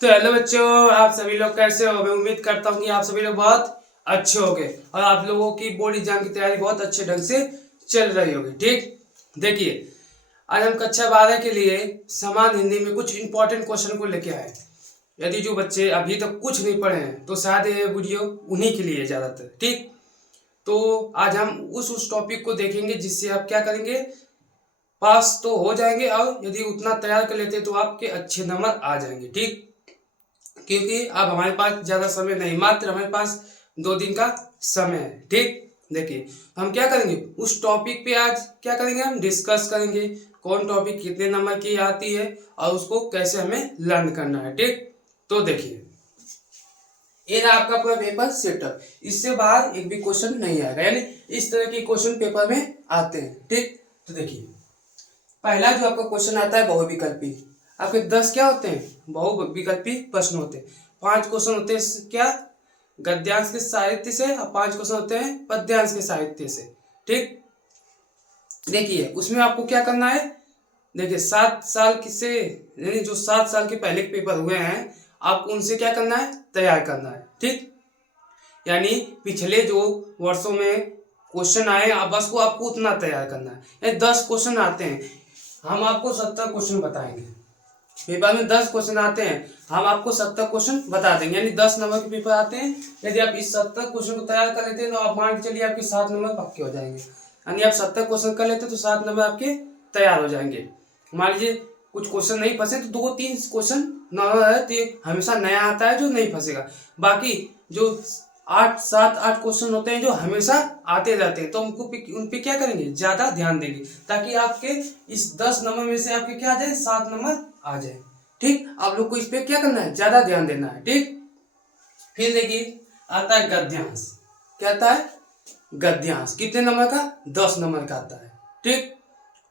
तो हेलो बच्चों, आप सभी लोग कैसे हो। मैं उम्मीद करता हूँ कि आप सभी लोग बहुत अच्छे होंगे और आप लोगों की बोर्ड एग्जाम की तैयारी बहुत अच्छे ढंग से चल रही होगी। ठीक, देखिए आज हम कक्षा 12 के लिए समान हिंदी में कुछ इंपॉर्टेंट क्वेश्चन को लेके आए। यदि जो बच्चे अभी तक कुछ नहीं पढ़े हैं तो शायद ये वीडियो उन्हीं के लिए ज़्यादातर। ठीक, तो आज हम उस टॉपिक को देखेंगे जिससे आप क्या करेंगे, पास तो हो जाएंगे और यदि उतना तैयार कर लेते तो आपके अच्छे नंबर आ जाएंगे। ठीक, क्योंकि अब हमारे पास ज़्यादा समय नहीं, मात्र हमारे पास 2 दिन का समय है। ठीक, देखिए हम क्या करेंगे, उस टॉपिक पे आज क्या करेंगे, हम डिस्कस करेंगे कौन टॉपिक कितने नंबर की आती है और उसको कैसे हमें लर्न करना है। ठीक, तो देखिए ये रहा आपका पूरा पेपर सेटअप। इससे बाहर एक भी क्वेश्चन नहीं आएगा, यानी इस तरह के क्वेश्चन पेपर में आते हैं। ठीक, तो देखिए पहला जो आपका क्वेश्चन आता है बहुविकल्पी। आपके 10 क्या होते हैं, बहुविकल्पी प्रश्न होते हैं। 5 क्वेश्चन होते हैं क्या, गद्यांश के साहित्य से, और 5 क्वेश्चन होते हैं पद्यांश के साहित्य से। ठीक, देखिए उसमें आपको क्या करना है, देखिए 7 साल से, यानी जो 7 साल के पहले के पेपर हुए हैं आपको उनसे क्या करना है, तैयार करना है। ठीक, यानी पिछले जो वर्षों में क्वेश्चन आए आप बस को आपको उतना तैयार करना है। यानी 10 क्वेश्चन आते हैं, हम आपको 70 क्वेश्चन बताएंगे। पेपर में 10 क्वेश्चन आते हैं, हम आपको 70 क्वेश्चन बता देंगे, यानी 10 नंबर के पेपर आते हैं। यदि आप इस 70 क्वेश्चन को तैयार कर लेते हैं तो आप मान के चलिए आपके 7 नंबर पक्के हो जाएंगे। यानी आप 70 क्वेश्चन कर लेते हैं तो 7 नंबर आपके तैयार हो जाएंगे। मान लीजिए कुछ क्वेश्चन नहीं फंसे तो 2-3 क्वेश्चन नॉर्मल है, तो ये हमेशा नया आता है जो नहीं फंसेगा। बाकी जो 7-8 क्वेश्चन होते हैं जो हमेशा आते रहते हैं, तो उनको उन पे क्या करेंगे, ज्यादा ध्यान देंगे ताकि आपके इस 10 नंबर में से आपके क्या आ जाए, 7 नंबर आ जाए। ठीक, आप लोग को इस पे क्या करना है, ज्यादा ध्यान देना है। ठीक, फिर देखिए आता है गद्यांश। क्या आता है, गद्यांश कितने नंबर का, 10 नंबर का आता है। ठीक,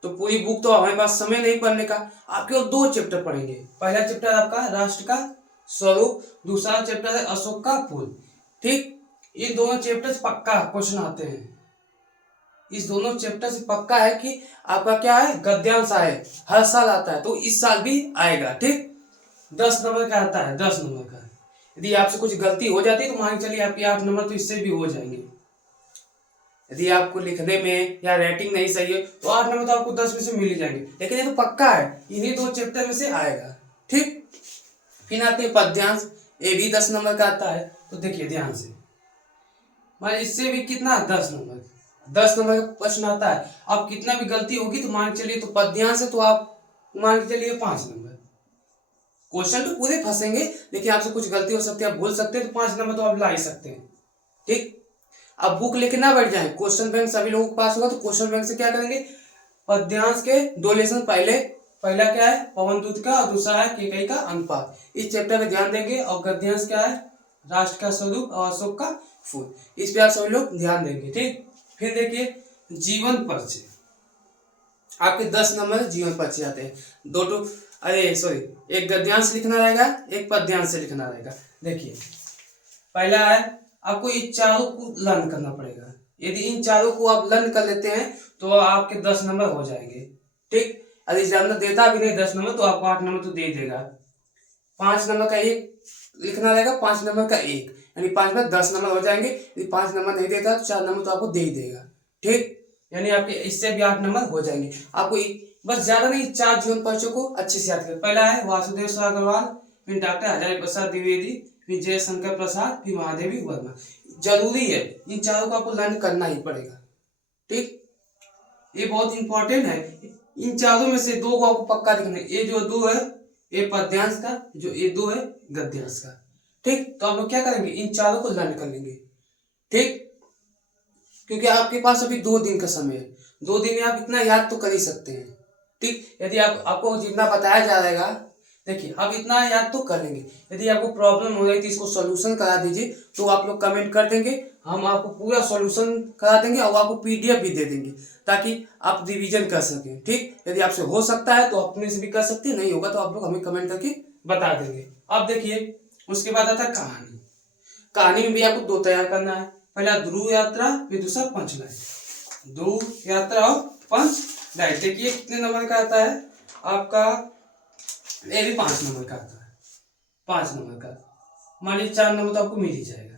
तो पूरी बुक तो हमारे पास समय नहीं पढ़ने का, आपके और 2 चैप्टर पढ़ेंगे। पहला चैप्टर आपका राष्ट्र का स्वरूप, दूसरा चैप्टर है अशोक का फूल। ठीक, ये दोनों चैप्टर से पक्का क्वेश्चन आते हैं। इस दोनों चैप्टर से पक्का है कि आपका क्या है, गद्यांश आए, हर साल आता है, तो इस साल भी आएगा। ठीक, 10 नंबर का आता है, 10 नंबर का। यदि आपसे कुछ गलती हो जाती है तो मान के चलिए आपके 8 नंबर तो इससे भी हो जाएंगे। यदि आपको लिखने में या राइटिंग नहीं सही है तो 8 नंबर तो आपको 10 में से मिल ही जाएंगे, लेकिन ये तो पक्का है इन्हीं 2 चैप्टर में से आएगा। ठीक, फिर आते हैं पद्यांश, ये भी 10 नंबर का आता है। तो देखिए ध्यान से, मान इससे भी कितना, 10 नंबर, 10 नंबर का प्रश्न आता है। अब कितना भी गलती होगी तो मान के चलिए, तो पद्यांश है तो आप मान के चलिए 5 नंबर। क्वेश्चन तो पूरे फंसेंगे लेकिन आपसे कुछ गलती हो सकती है, आप भूल सकते हैं, तो 5 नंबर तो आप ला ही सकते हैं। ठीक, अब बुक लेके ना बैठ जाए, क्वेश्चन बैंक सभी लोगों के पास होगा, तो क्वेश्चन बैंक से क्या करेंगे, पद्यांश के 2 लेसन पहला क्या है, पवन दूत का, और दूसरा है केकई का अनुपात। इस चैप्टर में ध्यान देंगे। और गद्यांश क्या है, राष्ट्र का स्वरूप और अशोक का फूल, इस पे आप सभी लोग ध्यान देंगे। ठीक, फिर देखिए जीवन परिचय, आपके 10 नंबर जीवन परिचय आते हैं। एक गद्यांश लिखना रहेगा, एक पद्यांश से लिखना रहेगा। देखिए पहला है, आपको इन चारों को लर्न करना पड़ेगा। यदि इन चारों को आप लर्न कर लेते हैं तो आपके 10 नंबर हो जाएंगे। ठीक, यदि एग्जामिनर देता भी नहीं 10 नंबर तो आपको 8 नंबर तो दे देगा। 5 नंबर का एक लिखना रहेगा, 5 नंबर का एक, यानी 5 में 10 नंबर हो जाएंगे। यदि 5 नंबर नहीं देता तो 4 नंबर तो आपको दे ही देगा। ठीक, यानी आपके इससे भी 8 नंबर हो जाएंगे। आपको बस ज्यादा नहीं, 4 जीवन परिचय को अच्छे से याद कर। पहला है वासुदेव अग्रवाल, फिर डॉक्टर हजारी प्रसाद द्विवेदी, फिर जयशंकर प्रसाद, फिर महादेवी वर्मा। जरूरी है, इन चारों को आपको लर्न करना ही पड़ेगा। ठीक, ये बहुत इंपॉर्टेंट है। इन चारों में से 2 को आपको पक्का लिखना है। ये जो 2 है ये पद्यांश का, जो ये 2 है गद्यांश का। ठीक, तो आप लोग क्या करेंगे, इन चारों को लर्न कर लेंगे। ठीक, क्योंकि आपके पास अभी 2 दिन का समय है, 2 दिन में आप इतना याद तो कर ही सकते हैं। ठीक, यदि आपको जितना बताया जा रहेगा, देखिए आप इतना याद तो कर लेंगे। यदि आपको प्रॉब्लम हो रही थी इसको सॉल्यूशन करा दीजिए, तो आप लोग कमेंट कर देंगे, हम आपको पूरा सॉल्यूशन करा देंगे और आपको पीडीएफ भी दे देंगे ताकि आप रिवीजन कर सकें। ठीक, यदि आपसे हो सकता है तो अपने से भी कर सकते हैं, नहीं होगा तो आप लोग हमें कमेंट करके बता देंगे। अब देखिए उसके बाद आता है कहानी। कहानी में भी आपको 2 तैयार करना है, पहला ध्रुव यात्रा, फिर दूसरा पंचलाइन। ध्रुव यात्रा और पंचलाइन। देखिए कितने नंबर का आता है आपका, ये भी 5 नंबर का आता है। 5 नंबर का, मान लीजिए 4 नंबर तो आपको मिल ही जाएगा।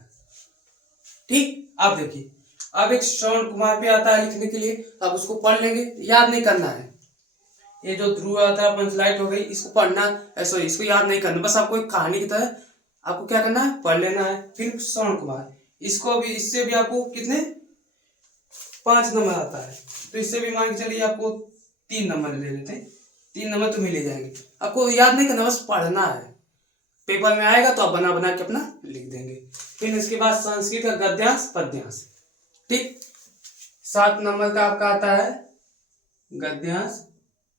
ठीक, आप देखिए अब एक श्रवण कुमार पे आता है लिखने के लिए, तो आप उसको पढ़ लेंगे, याद नहीं करना है। ये जो ध्रुव आता है पंचलाइट हो गई, इसको पढ़ना, सॉरी इसको याद नहीं करना, बस आपको एक कहानी की तरह आपको क्या करना है, पढ़ लेना है। फिर श्रवण कुमार, इसको भी, इससे भी आपको कितने 5 नंबर आता है, तो इससे भी मान के चलिए आपको 3 नंबर ले लेते हैं, 3 नंबर तो मिल ही जाएंगे। आपको याद नहीं करना, बस पढ़ना है, पेपर में आएगा तो आप बना बना के अपना लिख देंगे। फिर इसके बाद संस्कृत का गद्यांश पद्यांश, ठीक 7 नंबर का आपका आता है गद्यांश,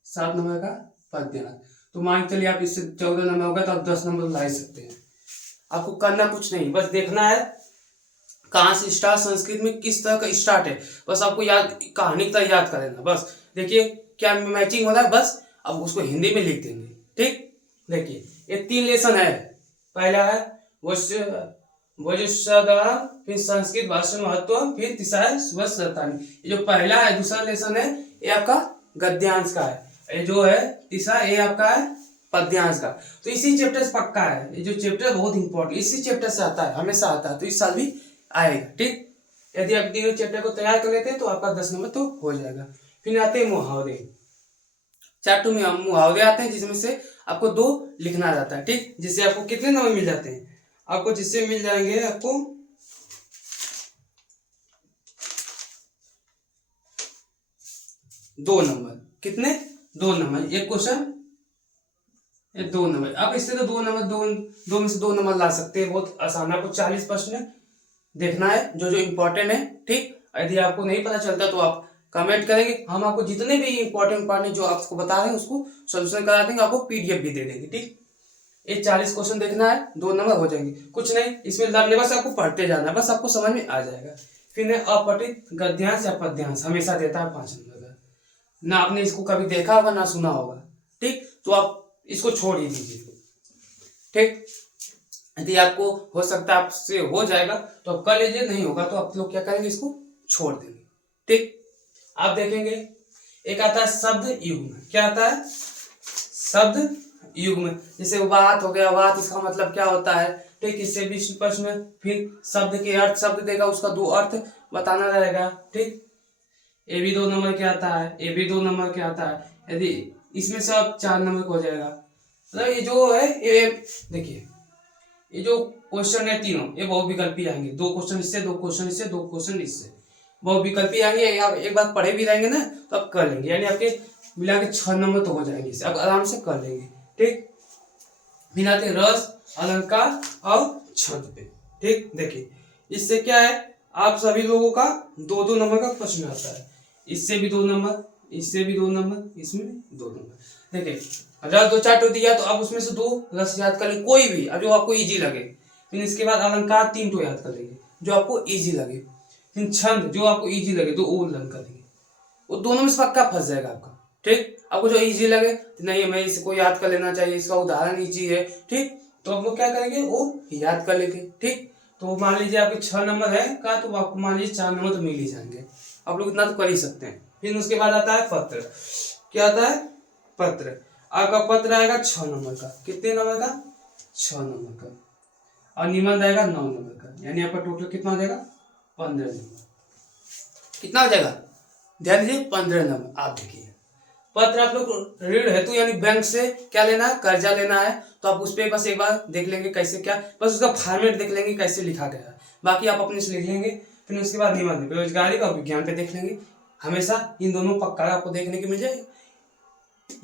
7 नंबर का पद्यांश, तो मान के चलिए आप इससे 14 नंबर होगा तो आप 10 नंबर ला सकते हैं। आपको करना कुछ नहीं, बस देखना है कहाँ से स्टार्ट, संस्कृत में किस तरह का स्टार्ट है, बस आपको याद, कहानी की तरह याद कर लेना। बस देखिए क्या मैचिंग हो रहा है, बस अब उसको हिंदी में लिख देंगे। ठीक, देखिए ये 3 लेसन है, पहला है वजुषदान, फिर संस्कृत भाषा महत्व, फिर तीसरा है स्वशतानी। ये जो पहला है, दूसरा लेसन है, ये आपका गद्यांश का है, ये जो है तीसरा ये आपका है पद्यांश का। तो इसी चैप्टर से पक्का है, ये जो चैप्टर बहुत इंपॉर्टेंट, इसी चैप्टर से आता है, हमेशा आता है, तो इस साल भी आएगा। ठीक, यदि आप तीनों चैप्टर को तैयार कर लेते हैं तो आपका 10 नंबर तो हो जाएगा। फिर आते हैं मुहावरे, 4 में मुहावरे आते हैं, जिसमें से आपको 2 लिखना रहता है। ठीक, जिससे आपको कितने नंबर मिल जाते हैं, आपको जिससे मिल जाएंगे आपको 2 नंबर। कितने? 2 नंबर, एक क्वेश्चन 2 नंबर। आप इससे तो 2 नंबर, दो में से 2 नंबर ला सकते हैं, बहुत आसान है। आपको 40 प्रश्न देखना है जो जो इम्पोर्टेंट है। ठीक, यदि आपको नहीं पता चलता तो आप कमेंट करेंगे, हम आपको जितने भी इम्पोर्टेंट जो आपको बता रहे हैं उसको सोल्यूशन करा देंगे, आपको पीडीएफ भी दे देंगे। ठीक, ये 40 क्वेश्चन देखना है, 2 नंबर हो जाएंगे, कुछ नहीं इसमें लड़ने, बस आपको पढ़ते जाना है, बस आपको समझ में आ जाएगा। फिर अपठित गद्यांश या पद्यांश हमेशा देता है 5 नंबर का, ना आपने इसको कभी देखा होगा ना सुना होगा। ठीक, तो आप इसको छोड़ ही दीजिए। ठीक, यदि आपको हो सकता है आपसे हो जाएगा तो आप कर लीजिए, नहीं होगा तो आप लोग क्या करेंगे, इसको छोड़ देंगे। ठीक, आप देखेंगे एक आता है शब्द युग्म, क्या आता है शब्द युग्म, जैसे वात हो गया, वात इसका मतलब क्या होता है। ठीक, इससे भी प्रश्न, फिर शब्द के अर्थ, शब्द देगा उसका 2 अर्थ बताना रहेगा। ठीक, ये भी 2 नंबर के आता है, ये भी 2 नंबर के आता है, यदि इसमें सब 4 नंबर का हो जाएगा। मतलब ये जो है, ये देखिए ये जो क्वेश्चन है तीनों, ये बहुविकल्पी आएंगे, 2 क्वेश्चन इससे, 2 क्वेश्चन इससे, 2 क्वेश्चन इससे, बहुविकल्पी आएंगे। आप एक बार पढ़े भी रहेंगे ना तो आप कर लेंगे, यानी आपके मिला के 6 नंबर तो हो जाएंगे, इसे आप आराम से कर लेंगे। ठीक, फिर आते रस, अलंकार और छंद पे। ठीक, देखिए इससे क्या है, आप सभी लोगों का 2-2 नंबर का प्रश्न आता है, इससे भी 2 नंबर, इससे भी 2 नंबर, इसमें भी 2 नंबर। देखिए रस 2 4 दिया तो आप उसमें से 2 रस याद कर लेंगे, कोई भी अब जो आपको इजी लगे। फिर इसके बाद अलंकार 3 तो याद कर लेंगे जो आपको इजी लगे। फिर छंद जो आपको इजी लगे तो वो लर्न कर लेंगे, वो दोनों में से पक्का फंस जाएगा आपका। ठीक, आपको जो इजी लगे नहीं मैं इसको याद कर लेना चाहिए, इसका उदाहरण इजी है, ठीक, तो आप लोग क्या करेंगे, वो याद कर लेंगे। ठीक, तो मान लीजिए आपके 6 नंबर है का, तो आपको मान लीजिए 4 नंबर तो मिल ही जाएंगे, आप लोग इतना तो कर ही सकते हैं। फिर उसके बाद आता है पत्र, क्या आता है पत्र, आपका पत्र आएगा 6 नंबर का, कितने नंबर का 6 नंबर का, और निबंध आएगा 9 नंबर का, यानी आपका टोटल कितना हो जाएगा 15 नंबर। कितना हो जाएगा, ध्यान दीजिए 15 नंबर। आप देखिए पत्र आप लोग ऋण हेतु यानी बैंक से क्या लेना है, कर्जा लेना है, तो आप उस पर बस एक बार देख लेंगे कैसे क्या, बस उसका फॉर्मेट देख लेंगे कैसे लिखा गया है, बाकी आप अपने से लिख लेंगे। फिर उसके बाद निबंध बेरोजगारी का विज्ञान पे देख लेंगे, हमेशा इन दोनों पक्का आपको देखने को मिल जाएगा,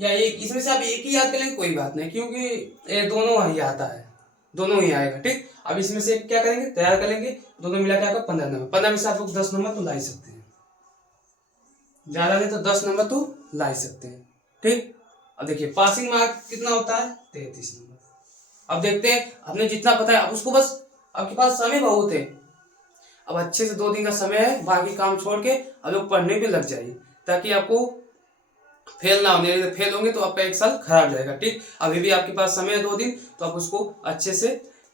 या एक इसमें से आप एक ही याद कर लेंगे कोई बात नहीं, क्योंकि ये दोनों ही आता है, दोनों ही आएगा। ठीक, अब इसमें से क्या करेंगे, तैयार कर लेंगे, दोनों मिला के आपका 15 नंबर, 15 में से आप लोग 10 नंबर तो ला ही सकते हैं, ज्यादा नहीं तो 10 नंबर तो ला ही सकते हैं। ठीक, अब देखिए पासिंग मार्क कितना होता है 33 नंबर। अब देखते हैं आपने जितना पता है, अब उसको बस आपके पास समय बहुत है, अब अच्छे से 2 दिन का समय है, बाकी काम छोड़ के अब लोग पढ़ने पे लग जाइए, ताकि आपको फेल ना होने, फेल होंगे तो आपका 1 साल खराब जाएगा। ठीक, अभी भी आपके पास समय है 2 दिन, तो आप उसको अच्छे से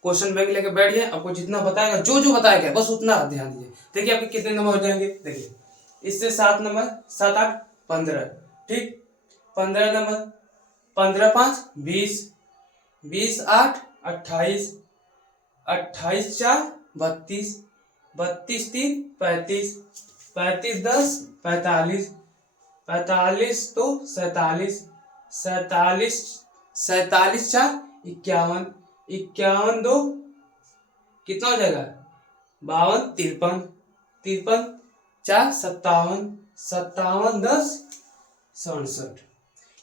क्वेश्चन बैंक लेके बैठ जाए, आपको जितना बताएगा जो जो बताएगा बस उतना ध्यान दीजिए। देखिए आपके कितने नंबर हो जाएंगे, देखिए इससे 7 नंबर, 7 8 15, ठीक 15 नंबर, 15 5 20, 20 8 28, 28 4 32, 32 3 35, 35 10 45, 45 2 47, 47, 47 4 51, 51 2 कितना हो जाएगा 52, 53, 53 4 57, 57 10 67।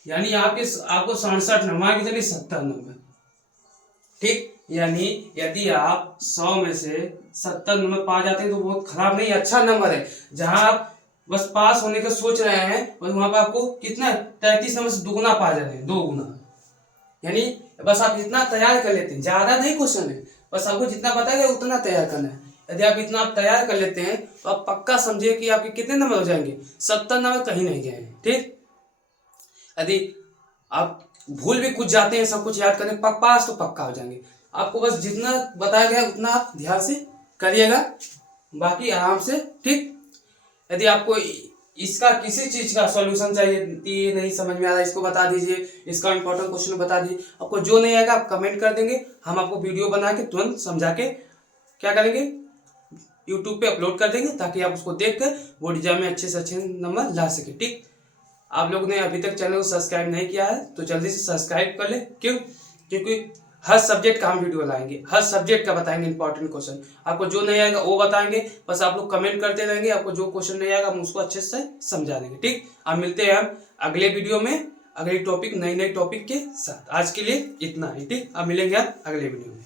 यानी आपको 67 नंबर मान के चलिए 70 नंबर। ठीक, यानी यदि आप 100 में से 70 नंबर पा जाते हैं तो बहुत खराब नहीं, अच्छा नंबर है। जहां आप बस पास होने का सोच रहे हैं और वहां पर आपको कितना 33 नंबर से दुगुना पा जा रहे हैं, 2 गुना। यानी बस आप इतना तैयार कर लेते हैं, ज्यादा नहीं क्वेश्चन है, बस आपको जितना पता है उतना तैयार करना है। यदि आप इतना तैयार कर लेते हैं तो आप पक्का समझिए कि आपके कितने नंबर हो जाएंगे, 70 नंबर कहीं नहीं गए हैं। ठीक, यदि आप भूल भी कुछ जाते हैं सब कुछ याद करने पास तो पक्का हो जाएंगे। आपको बस जितना बताया गया उतना आप ध्यान से करिएगा, बाकी आराम से। ठीक, यदि आपको इसका किसी चीज का सॉल्यूशन चाहिए, ये नहीं समझ में आ रहा इसको बता दीजिए, इसका इंपॉर्टेंट क्वेश्चन बता दीजिए, आपको जो नहीं आएगा आप कमेंट कर देंगे, हम आपको वीडियो बना के तुरंत समझा के क्या करेंगे यूट्यूब पे अपलोड कर देंगे, ताकि आप उसको देख कर बोर्ड एग्जाम में अच्छे से अच्छे नंबर ला सके। ठीक, आप लोगों ने अभी तक चैनल को सब्सक्राइब नहीं किया है तो जल्दी से सब्सक्राइब कर ले। क्यों? क्योंकि हर सब्जेक्ट का हम वीडियो लाएंगे, हर सब्जेक्ट का बताएंगे इंपॉर्टेंट क्वेश्चन। आपको जो नहीं आएगा वो बताएंगे, बस आप लोग कमेंट करते रहेंगे, आपको जो क्वेश्चन नहीं आएगा हम उसको अच्छे से समझा देंगे। ठीक, अब मिलते हैं हम अगले वीडियो में अगले टॉपिक नई टॉपिक के साथ। आज के लिए इतना ही। ठीक, अब मिलेंगे आप अगले वीडियो में।